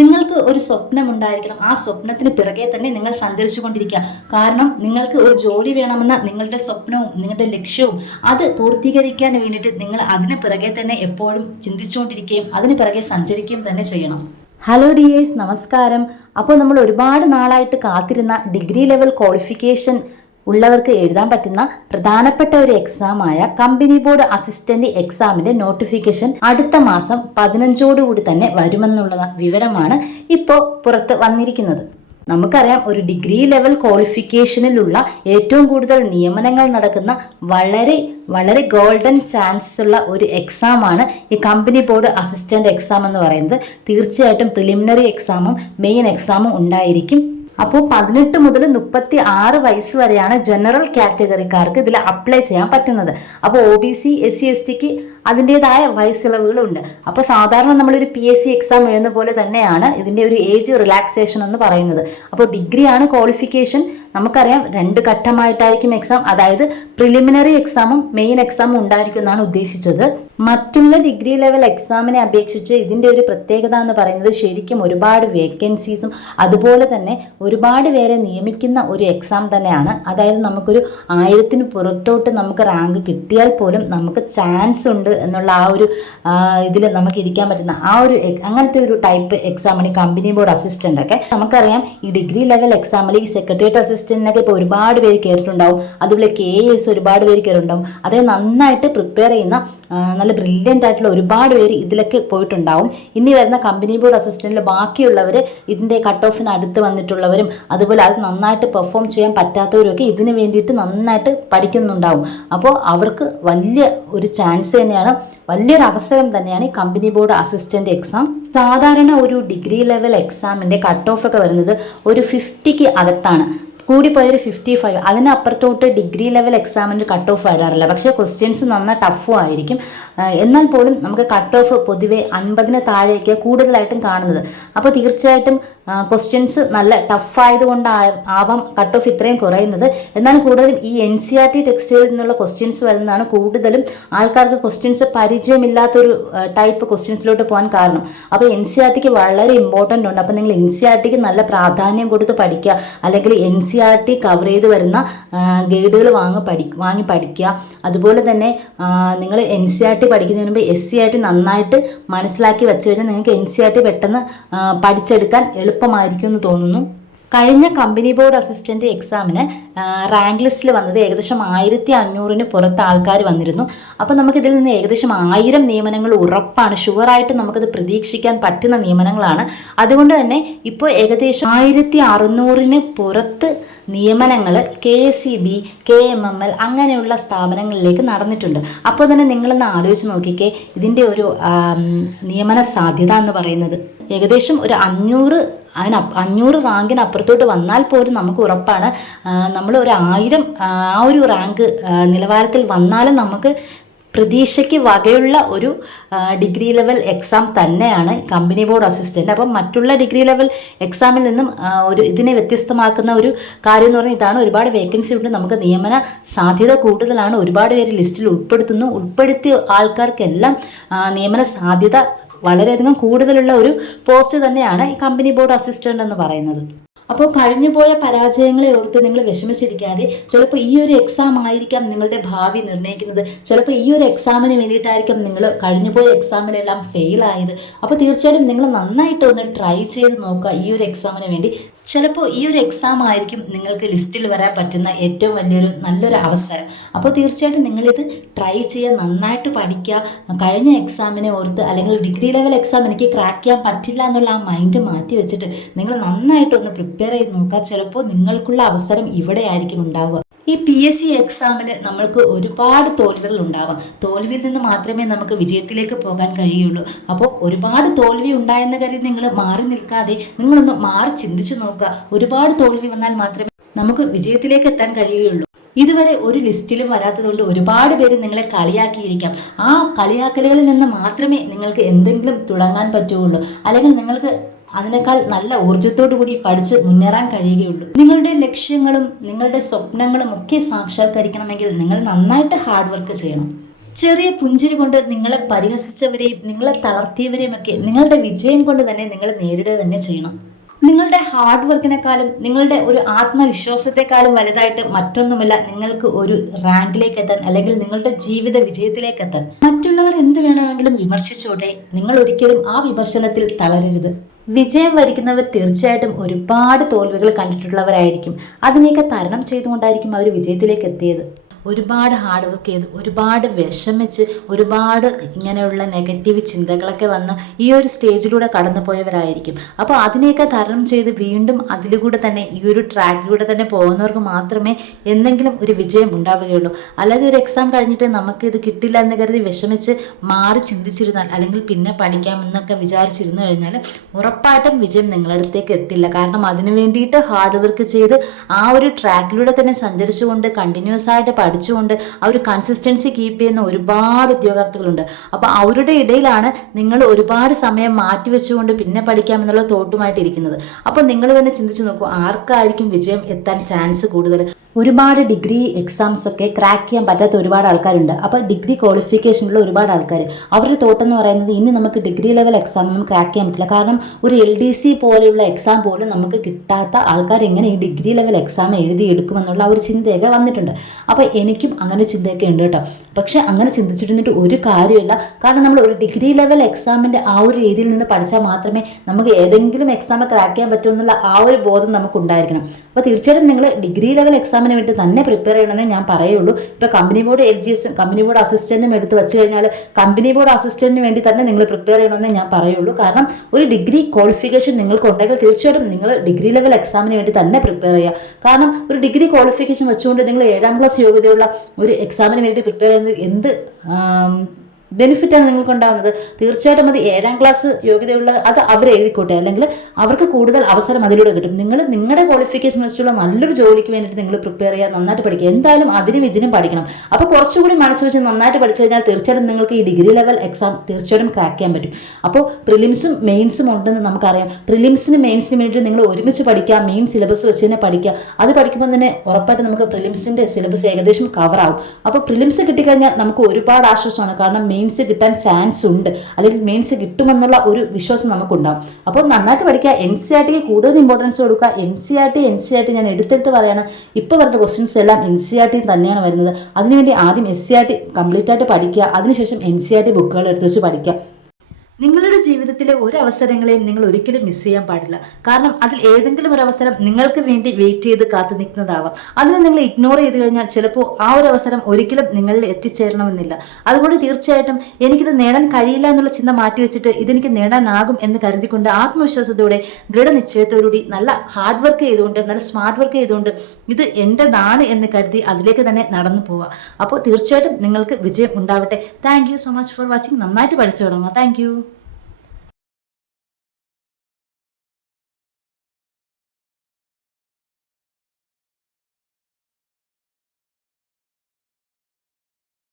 നിങ്ങൾക്ക് ഒരു സ്വപ്നം ഉണ്ടായിരിക്കണം. ആ സ്വപ്നത്തിന് പിറകെ തന്നെ നിങ്ങൾ സഞ്ചരിച്ചു കൊണ്ടിരിക്കുക കാരണം നിങ്ങൾക്ക് ഒരു ജോലി വേണമെന്ന നിങ്ങളുടെ സ്വപ്നവും നിങ്ങളുടെ ലക്ഷ്യവും അത് പൂർത്തീകരിക്കാൻ വേണ്ടിയിട്ട് നിങ്ങൾ അതിന് പിറകെ തന്നെ എപ്പോഴും ചിന്തിച്ചുകൊണ്ടിരിക്കുകയും അതിന് പിറകെ സഞ്ചരിക്കുകയും തന്നെ ചെയ്യണം. ഹലോ ഡിയേഴ്സ് നമസ്കാരം. അപ്പോൾ നമ്മൾ ഒരുപാട് നാളായിട്ട് കാത്തിരുന്ന ഡിഗ്രി ലെവൽ ക്വാളിഫിക്കേഷൻ ഉള്ളവർക്ക് എഴുതാൻ പറ്റുന്ന പ്രധാനപ്പെട്ട ഒരു എക്സാമായ കമ്പനി ബോർഡ് അസിസ്റ്റന്റ് എക്സാമിന്റെ നോട്ടിഫിക്കേഷൻ അടുത്ത മാസം പതിനഞ്ചോടുകൂടി തന്നെ വരുമെന്നുള്ള വിവരമാണ് ഇപ്പോൾ പുറത്ത് വന്നിരിക്കുന്നത്. നമുക്കറിയാം ഒരു ഡിഗ്രി ലെവൽ ക്വാളിഫിക്കേഷനിലുള്ള ഏറ്റവും കൂടുതൽ നിയമനങ്ങൾ നടക്കുന്ന വളരെ വളരെ ഗോൾഡൻ ചാൻസ് ഉള്ള ഒരു എക്സാമാണ് ഈ കമ്പനി ബോർഡ് അസിസ്റ്റന്റ് എക്സാം എന്ന് പറയുന്നത്. തീർച്ചയായിട്ടും പ്രിലിമിനറി എക്സാമും മെയിൻ എക്സാമും ഉണ്ടായിരിക്കും. അപ്പോൾ പതിനെട്ട് മുതൽ മുപ്പത്തി ആറ് വയസ്സ് വരെയാണ് ജനറൽ കാറ്റഗറിക്കാർക്ക് ഇതിൽ അപ്ലൈ ചെയ്യാൻ പറ്റുന്നത്. അപ്പോൾ O B C S C S tick അതിന്റെതായ വയസ്സിളവുകളുണ്ട്. അപ്പോൾ സാധാരണ നമ്മളൊരു പി എസ് സി എക്സാം എഴുതുന്ന പോലെ തന്നെയാണ് ഇതിന്റെ ഒരു ഏജ് റിലാക്സേഷൻ എന്ന് പറയുന്നത്. അപ്പോൾ ഡിഗ്രിയാണ് ക്വാളിഫിക്കേഷൻ നമുക്കറിയാം രണ്ട് ഘട്ടമായിട്ടായിരിക്കും എക്സാം അതായത് പ്രിലിമിനറി എക്സാമും മെയിൻ എക്സാമും ഉണ്ടായിരിക്കും എന്നാണ് ഉദ്ദേശിച്ചത്. മറ്റുള്ള ഡിഗ്രി ലെവൽ എക്സാമിനെ അപേക്ഷിച്ച് ഇതിന്റെ ഒരു പ്രത്യേകത എന്ന് പറയുന്നത് ശരിക്കും ഒരുപാട് വേക്കൻസീസും അതുപോലെ തന്നെ ഒരുപാട് പേരെ നിയമിക്കുന്ന ഒരു എക്സാം തന്നെയാണ്. അതായത് നമുക്കൊരു ആയിരത്തിന് പുറത്തോട്ട് നമുക്ക് റാങ്ക് കിട്ടിയാൽ പോലും നമുക്ക് ചാൻസ് ഉണ്ട് എന്നുള്ള ആ ഒരു ഇതിൽ നമുക്ക് ഇരിക്കാൻ പറ്റുന്ന ആ ഒരു അങ്ങനത്തെ ഒരു ടൈപ്പ് എക്സാമാണ് ഈ കമ്പനി ബോർഡ് അസിസ്റ്റന്റ് ഒക്കെ. നമുക്കറിയാം ഈ ഡിഗ്രി ലെവൽ എക്സാമിൽ ഈ സെക്രട്ടേറിയറ്റ് അസിസ്റ്റന്റിനൊക്കെ ഇപ്പോൾ ഒരുപാട് പേര് കയറിയിട്ടുണ്ടാവും അതുപോലെ കെ എസ് ഒരുപാട് പേര് കയറിയിട്ടുണ്ടാവും അതായത് നന്നായിട്ട് പ്രിപ്പയർ ചെയ്യുന്ന നല്ല ബ്രില്യന്റ് ആയിട്ടുള്ള ഒരുപാട് പേര് ഇതിലൊക്കെ പോയിട്ടുണ്ടാവും. ഇനി വരുന്ന കമ്പനി ബോർഡ് അസിസ്റ്റന്റിൽ ബാക്കിയുള്ളവർ ഇതിന്റെ കട്ട് ഓഫിന് അടുത്ത് വന്നിട്ടുള്ളവരും അതുപോലെ അത് നന്നായിട്ട് പെർഫോം ചെയ്യാൻ പറ്റാത്തവരൊക്കെ ഇതിന് വേണ്ടിയിട്ട് നന്നായിട്ട് പഠിക്കുന്നുണ്ടാവും. അപ്പോൾ അവർക്ക് വലിയ ഒരു ചാൻസ് തന്നെയാണ് വലിയൊരു അവസരം തന്നെയാണ് ഈ കമ്പനി ബോർഡ് അസിസ്റ്റന്റ് എക്സാം സാധാരണ ഒരു ഡിഗ്രി ലെവൽ എക്സാമിന്റെ കട്ട് ഓഫ് ഒക്കെ വരുന്നത് ഒരു ഫിഫ്റ്റിക്ക് അകത്താണ്. കൂടിപ്പോയൊരു ഫിഫ്റ്റി ഫൈവ് അതിനപ്പുറത്തോട്ട് ഡിഗ്രി ലെവൽ എക്സാമിന്റെ കട്ട് ഓഫ് വരാറില്ല. പക്ഷേ ക്വസ്റ്റ്യൻസ് നന്ന ടഫും ആയിരിക്കും. എന്നാൽ പോലും നമുക്ക് കട്ട് ഓഫ് പൊതുവെ അൻപതിന് താഴെയൊക്കെ കൂടുതലായിട്ടും കാണുന്നത്. അപ്പോൾ തീർച്ചയായിട്ടും ക്വസ്റ്റ്യൻസ് നല്ല ടഫായതുകൊണ്ട് ആവാം കട്ട് ഓഫ് ഇത്രയും കുറയുന്നത്. എന്നാൽ കൂടുതലും ഈ എൻ സി ആർ ടി ടെക്സ്റ്റിൽ നിന്നുള്ള ക്വസ്റ്റ്യൻസ് വരുന്നതാണ് കൂടുതലും ആൾക്കാർക്ക് ക്വസ്റ്റ്യൻസ് പരിചയമില്ലാത്തൊരു ടൈപ്പ് ക്വസ്റ്റ്യൻസിലോട്ട് പോകാൻ കാരണം. അപ്പോൾ എൻ സി ആർ ടിക്ക് വളരെ ഇമ്പോർട്ടന്റ് ഉണ്ട്. അപ്പോൾ നിങ്ങൾ എൻ സി ആർ ടിക്ക് നല്ല പ്രാധാന്യം കൊടുത്ത് പഠിക്കുക. അല്ലെങ്കിൽ N C R T cover ചെയ്ത് വരുന്ന ഗൈഡുകൾ വാങ്ങി പഠി വാങ്ങി പഠിക്കുക. അതുപോലെ തന്നെ നിങ്ങൾ എൻ സി ആർ ടി പഠിക്കുന്നതിന് മുമ്പ് എസ് സി ആർ ടി നന്നായിട്ട് മനസ്സിലാക്കി വെച്ച് കഴിഞ്ഞാൽ നിങ്ങൾക്ക് എൻ സി ആർ ടി പെട്ടെന്ന് പഠിച്ചെടുക്കാൻ എളുപ്പമായിരിക്കും എന്ന് തോന്നുന്നു. കഴിഞ്ഞ കമ്പനി ബോർഡ് അസിസ്റ്റന്റ് എക്സാമിന് റാങ്ക് ലിസ്റ്റിൽ വന്നത് ഏകദേശം ആയിരത്തി അഞ്ഞൂറിന് പുറത്ത് ആൾക്കാർ വന്നിരുന്നു. അപ്പോൾ നമുക്കിതിൽ നിന്ന് ഏകദേശം ആയിരം നിയമനങ്ങൾ ഉറപ്പാണ്. ഷുവറായിട്ട് നമുക്കത് പ്രതീക്ഷിക്കാൻ പറ്റുന്ന നിയമനങ്ങളാണ്. അതുകൊണ്ട് തന്നെ ഇപ്പോൾ ഏകദേശം ആയിരത്തി അറുന്നൂറിന് പുറത്ത് നിയമനങ്ങൾ K C B K M M L അങ്ങനെയുള്ള സ്ഥാപനങ്ങളിലേക്ക് നടന്നിട്ടുണ്ട്. അപ്പോൾ തന്നെ നിങ്ങളൊന്ന് ആലോചിച്ച് നോക്കിക്കേ. ഇതിന്റെ ഒരു നിയമന സാധ്യത എന്ന് പറയുന്നത് ഏകദേശം ഒരു അഞ്ഞൂറ് അതിന് അഞ്ഞൂറ് റാങ്കിന് അപ്പുറത്തോട്ട് വന്നാൽ പോലും നമുക്ക് ഉറപ്പാണ്. നമ്മൾ ഒരു ആയിരം ആ ഒരു റാങ്ക് നിലവാരത്തിൽ വന്നാലും നമുക്ക് പ്രതീക്ഷയ്ക്ക് വകയുള്ള ഒരു ഡിഗ്രി ലെവൽ എക്സാം തന്നെയാണ് കമ്പനി ബോർഡ് അസിസ്റ്റന്റ് അപ്പം മറ്റുള്ള ഡിഗ്രി ലെവൽ എക്സാമിൽ നിന്നും ഒരു ഇതിനെ വ്യത്യസ്തമാക്കുന്ന ഒരു കാര്യം എന്ന് പറഞ്ഞാൽ ഇതാണ്. ഒരുപാട് വേക്കൻസി ഉണ്ട്. നമുക്ക് നിയമന സാധ്യത കൂടുതലാണ്. ഒരുപാട് പേര് ലിസ്റ്റിൽ ഉൾപ്പെടുത്തുന്നു. ഉൾപ്പെടുത്തിയ ആൾക്കാർക്കെല്ലാം നിയമന സാധ്യത വളരെയധികം കൂടുതലുള്ള ഒരു പോസ്റ്റ് തന്നെയാണ് ഈ കമ്പനി ബോർഡ് അസിസ്റ്റന്റ് എന്ന് പറയുന്നത്. അപ്പോൾ കഴിഞ്ഞുപോയ പരാജയങ്ങളെ ഓർത്ത് നിങ്ങൾ വിഷമിച്ചിരിക്കാതെ ചിലപ്പോൾ ഈ ഒരു എക്സാം ആയിരിക്കാം നിങ്ങളുടെ ഭാവി നിർണയിക്കുന്നത്. ചിലപ്പോൾ ഈ ഒരു എക്സാമിന് വേണ്ടിയിട്ടായിരിക്കും നിങ്ങൾ കഴിഞ്ഞുപോയ എക്സാമിലെല്ലാം ഫെയിൽ ആയത്. അപ്പോൾ തീർച്ചയായിട്ടും നിങ്ങൾ നന്നായിട്ട് ഒന്ന് ട്രൈ ചെയ്ത് നോക്കുക ഈ ഒരു എക്സാമിന് വേണ്ടി. ചിലപ്പോൾ ഈ ഒരു എക്സാം ആയിരിക്കും നിങ്ങൾക്ക് ലിസ്റ്റിൽ വരാൻ പറ്റുന്ന ഏറ്റവും വലിയൊരു നല്ലൊരു അവസരം. അപ്പോൾ തീർച്ചയായിട്ടും നിങ്ങളിത് ട്രൈ ചെയ്യുക നന്നായിട്ട് പഠിക്കുക. കഴിഞ്ഞ എക്സാമിനെ ഓർത്ത് അല്ലെങ്കിൽ ഡിഗ്രി ലെവൽ എക്സാം എനിക്ക് ക്രാക്ക് ചെയ്യാൻ പറ്റില്ല എന്നുള്ള ആ മൈൻഡ് മാറ്റി വെച്ചിട്ട് നിങ്ങൾ നന്നായിട്ടൊന്ന് പ്രിപ്പയർ ചെയ്ത് നോക്കുക. ചിലപ്പോൾ നിങ്ങൾക്കുള്ള അവസരം ഇവിടെ ആയിരിക്കും ഉണ്ടാവുക. ഈ പി എസ് സി എക്സാമിൽ നമ്മൾക്ക് ഒരുപാട് തോൽവികൾ ഉണ്ടാവാം. തോൽവിയിൽ നിന്ന് മാത്രമേ നമുക്ക് വിജയത്തിലേക്ക് പോകാൻ കഴിയുള്ളൂ. അപ്പോൾ ഒരുപാട് തോൽവി ഉണ്ടായെന്ന് കരുതി നിങ്ങൾ മാറി നിൽക്കാതെ നിങ്ങളൊന്ന് മാറി ചിന്തിച്ചു നോക്കുക. ഒരുപാട് തോൽവി വന്നാൽ മാത്രമേ നമുക്ക് വിജയത്തിലേക്ക് എത്താൻ കഴിയുകയുള്ളൂ. ഇതുവരെ ഒരു ലിസ്റ്റിലും വരാത്തതുകൊണ്ട് ഒരുപാട് പേര് നിങ്ങളെ കളിയാക്കിയിരിക്കാം. ആ കളിയാക്കലുകളിൽ നിന്ന് മാത്രമേ നിങ്ങൾക്ക് എന്തെങ്കിലും തുടങ്ങാൻ പറ്റുകയുള്ളൂ. അല്ലെങ്കിൽ നിങ്ങൾക്ക് അതിനേക്കാൾ നല്ല ഊർജത്തോടു കൂടി പഠിച്ച് മുന്നേറാൻ കഴിയുകയുള്ളൂ. നിങ്ങളുടെ ലക്ഷ്യങ്ങളും നിങ്ങളുടെ സ്വപ്നങ്ങളും ഒക്കെ സാക്ഷാത്കരിക്കണമെങ്കിൽ നിങ്ങൾ നന്നായിട്ട് ഹാർഡ് വർക്ക് ചെയ്യണം. ചെറിയ പുഞ്ചിരി കൊണ്ട് നിങ്ങളെ പരിഹസിച്ചവരെയും നിങ്ങളെ തളർത്തിയവരെയും ഒക്കെ നിങ്ങളുടെ വിജയം കൊണ്ട് തന്നെ നിങ്ങൾ നേരിടുക തന്നെ ചെയ്യണം. നിങ്ങളുടെ ഹാർഡ് വർക്കിനെക്കാളും നിങ്ങളുടെ ഒരു ആത്മവിശ്വാസത്തെക്കാളും വലുതായിട്ട് മറ്റൊന്നുമില്ല നിങ്ങൾക്ക് ഒരു റാങ്കിലേക്ക് എത്താൻ അല്ലെങ്കിൽ നിങ്ങളുടെ ജീവിത വിജയത്തിലേക്ക് എത്താൻ. മറ്റുള്ളവർ എന്ത് വേണമെങ്കിലും വിമർശിച്ചോട്ടെ നിങ്ങൾ ഒരിക്കലും ആ വിമർശനത്തിൽ തളരരുത്. വിജയം വരിക്കുന്നവർ തീർച്ചയായിട്ടും ഒരുപാട് തോൽവികൾ കണ്ടിട്ടുള്ളവരായിരിക്കും. അതിനെയൊക്കെ തരണം ചെയ്തുകൊണ്ടായിരിക്കും അവർ വിജയത്തിലേക്ക് എത്തിയത്. ഒരുപാട് ഹാർഡ് വർക്ക് ചെയ്ത് ഒരുപാട് വിഷമിച്ച് ഒരുപാട് ഇങ്ങനെയുള്ള നെഗറ്റീവ് ചിന്തകളൊക്കെ വന്ന് ഈ ഒരു സ്റ്റേജിലൂടെ കടന്നു പോയവരായിരിക്കും അപ്പോൾ അതിനെയൊക്കെ തരണം ചെയ്ത് വീണ്ടും അതിലൂടെ തന്നെ ഈ ഒരു ട്രാക്കിലൂടെ തന്നെ പോകുന്നവർക്ക് മാത്രമേ എന്തെങ്കിലും ഒരു വിജയം ഉണ്ടാവുകയുള്ളൂ. അല്ലാതെ ഒരു എക്സാം കഴിഞ്ഞിട്ട് നമുക്ക് ഇത് കിട്ടില്ല എന്ന് കരുതി വിഷമിച്ച് മാറി ചിന്തിച്ചിരുന്നാൽ അല്ലെങ്കിൽ പിന്നെ പഠിക്കാമെന്നൊക്കെ വിചാരിച്ചിരുന്നു കഴിഞ്ഞാൽ ഉറപ്പായിട്ടും വിജയം നിങ്ങളടുത്തേക്ക് എത്തില്ല. കാരണം അതിനു വേണ്ടിയിട്ട് ഹാർഡ് വർക്ക് ചെയ്ത് ആ ഒരു ട്രാക്കിലൂടെ തന്നെ സഞ്ചരിച്ചുകൊണ്ട് കണ്ടിന്യൂസ് ആയിട്ട് പഠിച്ചുകൊണ്ട് ആ ഒരു കൺസിസ്റ്റൻസി കീപ്പ് ചെയ്യുന്ന ഒരുപാട് ഉദ്യോഗാർത്ഥികളുണ്ട്. അപ്പോൾ അവരുടെ ഇടയിലാണ് നിങ്ങൾ ഒരുപാട് സമയം മാറ്റി വെച്ചുകൊണ്ട് പിന്നെ പഠിക്കാമെന്നുള്ള തോട്ടുമായിട്ട് ഇരിക്കുന്നത് അപ്പോൾ നിങ്ങൾ തന്നെ ചിന്തിച്ചു നോക്കൂ ആർക്കായിരിക്കും വിജയം എത്താൻ ചാൻസ് കൂടുതൽ? ഒരുപാട് ഡിഗ്രി എക്സാംസ് ഒക്കെ ക്രാക്ക് ചെയ്യാൻ പറ്റാത്ത ഒരുപാട് ആൾക്കാരുണ്ട്. അപ്പോൾ ഡിഗ്രി ക്വാളിഫിക്കേഷനുള്ള ഒരുപാട് ആൾക്കാർ അവരുടെ തോട്ടം എന്ന് പറയുന്നത് ഇനി നമുക്ക് ഡിഗ്രി ലെവൽ എക്സാം ഒന്നും ക്രാക്ക് ചെയ്യാൻ പറ്റില്ല. കാരണം ഒരു എൽ ഡി സി പോലെയുള്ള എക്സാം പോലും നമുക്ക് കിട്ടാത്ത ആൾക്കാർ എങ്ങനെ ഈ ഡിഗ്രി ലെവൽ എക്സാം എഴുതി എടുക്കുമെന്നുള്ള ആ ഒരു ചിന്തയൊക്കെ വന്നിട്ടുണ്ട്. അപ്പോൾ എനിക്കും അങ്ങനെ ചിന്തയൊക്കെ ഉണ്ട് കേട്ടോ. പക്ഷേ അങ്ങനെ ചിന്തിച്ചിരുന്നിട്ട് ഒരു കാര്യമില്ല കാരണം നമ്മൾ ഒരു ഡിഗ്രി ലെവൽ എക്സാമിന്റെ ആ ഒരു രീതിയിൽ നിന്ന് പഠിച്ചാൽ മാത്രമേ നമുക്ക് ഏതെങ്കിലും എക്സാം ക്രാക്ക് ചെയ്യാൻ പറ്റുമെന്നുള്ള ആ ഒരു ബോധം നമുക്ക് ഉണ്ടായിരിക്കണം അപ്പോൾ തീർച്ചയായിട്ടും നിങ്ങൾ ഡിഗ്രി ലെവൽ എക്സാമിന് വേണ്ടി തന്നെ പ്രിപ്പയർ ചെയ്യണമെന്നേ ഞാൻ പറയുള്ളൂ. ഇപ്പോൾ company board L G S company board അസിസ്റ്റന്റും എടുത്ത് വെച്ച് കഴിഞ്ഞാൽ കമ്പനി ബോർഡ് അസിസ്റ്റന്റിന് വേണ്ടി തന്നെ നിങ്ങൾ പ്രിപ്പയർ ചെയ്യണമെന്നേ ഞാൻ പറയുള്ളൂ. കാരണം ഒരു ഡിഗ്രി ക്വാളിഫിക്കേഷൻ നിങ്ങൾക്ക് ഉണ്ടെങ്കിൽ തീർച്ചയായിട്ടും നിങ്ങൾ ഡിഗ്രി ലെവൽ എക്സാമിന് വേണ്ടി തന്നെ പ്രിപ്പയർ ചെയ്യുക. കാരണം ഒരു ഡിഗ്രി ക്വാളിഫിക്കേഷൻ വെച്ചുകൊണ്ട് നിങ്ങൾ ഏഴാം ക്ലാസ് യോഗ്യതയുള്ള ഒരു എക്സാമിന് വേണ്ടി പ്രിപ്പയർ ചെയ്യുന്നത് എന്ത് ബെനിഫിറ്റാണ് നിങ്ങൾക്ക് ഉണ്ടാകുന്നത് തീർച്ചയായിട്ടും അത് ഏഴാം ക്ലാസ് യോഗ്യതയുള്ള അത് അവർ എഴുതിക്കോട്ടെ. അല്ലെങ്കിൽ അവർക്ക് കൂടുതൽ അവസരം അതിലൂടെ കിട്ടും. നിങ്ങൾ നിങ്ങളുടെ ക്വാളിഫിക്കേഷൻ വെച്ചുള്ള നല്ലൊരു ജോലിക്ക് വേണ്ടിയിട്ട് നിങ്ങൾ പ്രിപ്പയർ ചെയ്യുക നന്നായിട്ട് പഠിക്കുക. എന്തായാലും അതിനും ഇതിനും പഠിക്കണം. അപ്പോൾ കുറച്ചുകൂടി മനസ്സ് വെച്ച് നന്നായിട്ട് പഠിച്ചു കഴിഞ്ഞാൽ തീർച്ചയായിട്ടും നിങ്ങൾക്ക് ഈ ഡിഗ്രി ലെവൽ എക്സാം തീർച്ചയായിട്ടും ക്രാക്ക് ചെയ്യാൻ പറ്റും. അപ്പോൾ പ്രിലിംസും മെയിൻസും ഉണ്ടെന്ന് നമുക്കറിയാം. പ്രിലിംസിനും മെയിൻസിനും വേണ്ടിയിട്ട് നിങ്ങൾ ഒരുമിച്ച് പഠിക്കുക മെയിൻ സിലബസ് വെച്ച് തന്നെ പഠിക്കുക. അത് പഠിക്കുമ്പോൾ തന്നെ ഉറപ്പായിട്ട് നമുക്ക് പ്രിലിംസിന്റെ സിലബസ് ഏകദേശം കവർ ആവും അപ്പോൾ പ്രിലിംസ് കിട്ടിക്കഴിഞ്ഞാൽ നമുക്ക് ഒരുപാട് ആശ്വാസമാണ്. കാരണം മെയിൻസ് കിട്ടാൻ ചാൻസ് ഉണ്ട്. അല്ലെങ്കിൽ മെയിൻസ് കിട്ടുമെന്നുള്ള ഒരു വിശ്വാസം നമുക്കുണ്ടാവും. അപ്പോൾ നന്നായിട്ട് പഠിക്കുക. എൻ സി ആർ ടിക്ക് കൂടുതൽ ഇമ്പോർട്ടൻസ് കൊടുക്കുക. N C R T N C R T ഞാൻ എടുത്തെടുത്ത് പറയാണ്. ഇപ്പോൾ വരുന്ന ക്വസ്റ്റ്യൻസ് എല്ലാം എൻ സി ആർ ടി തന്നെയാണ് വരുന്നത്. അതിനുവേണ്ടി ആദ്യം S C R T complete ആയിട്ട് പഠിക്കുക. അതിനുശേഷം എൻ സി ആർ ടി ബുക്കുകൾ എടുത്ത് വെച്ച് പഠിക്കുക. നിങ്ങളുടെ ജീവിതത്തിലെ ഒരു അവസരങ്ങളെയും നിങ്ങൾ ഒരിക്കലും മിസ് ചെയ്യാൻ പാടില്ല. കാരണം അതിൽ ഏതെങ്കിലും ഒരു അവസരം നിങ്ങൾക്ക് വേണ്ടി വെയിറ്റ് ചെയ്ത് കാത്തു നിൽക്കുന്നതാവാം. അതിനെ നിങ്ങൾ ഇഗ്നോർ ചെയ്ത് കഴിഞ്ഞാൽ ചിലപ്പോൾ ആ ഒരു അവസരം ഒരിക്കലും നിങ്ങളിൽ എത്തിച്ചേരണമെന്നില്ല. അതുകൊണ്ട് തീർച്ചയായിട്ടും എനിക്കിത് നേടാൻ കഴിയില്ല എന്നുള്ള ചിന്ത മാറ്റി വെച്ചിട്ട് ഇതെനിക്ക് നേടാനാകും എന്ന് കരുതിക്കൊണ്ട് ആത്മവിശ്വാസത്തോടെ ദൃഢനിശ്ചയത്തോടുകൂടി നല്ല ഹാർഡ് വർക്ക് ചെയ്തുകൊണ്ട് നല്ല സ്മാർട്ട് വർക്ക് ചെയ്തുകൊണ്ട് ഇത് എന്റെതാണ് എന്ന് കരുതി അതിലേക്ക് തന്നെ നടന്നു പോവുക. അപ്പോൾ തീർച്ചയായിട്ടും നിങ്ങൾക്ക് വിജയം ഉണ്ടാവട്ടെ. Thank so much for watching നന്നായിട്ട് പഠിച്ചു തുടങ്ങുക. താങ്ക്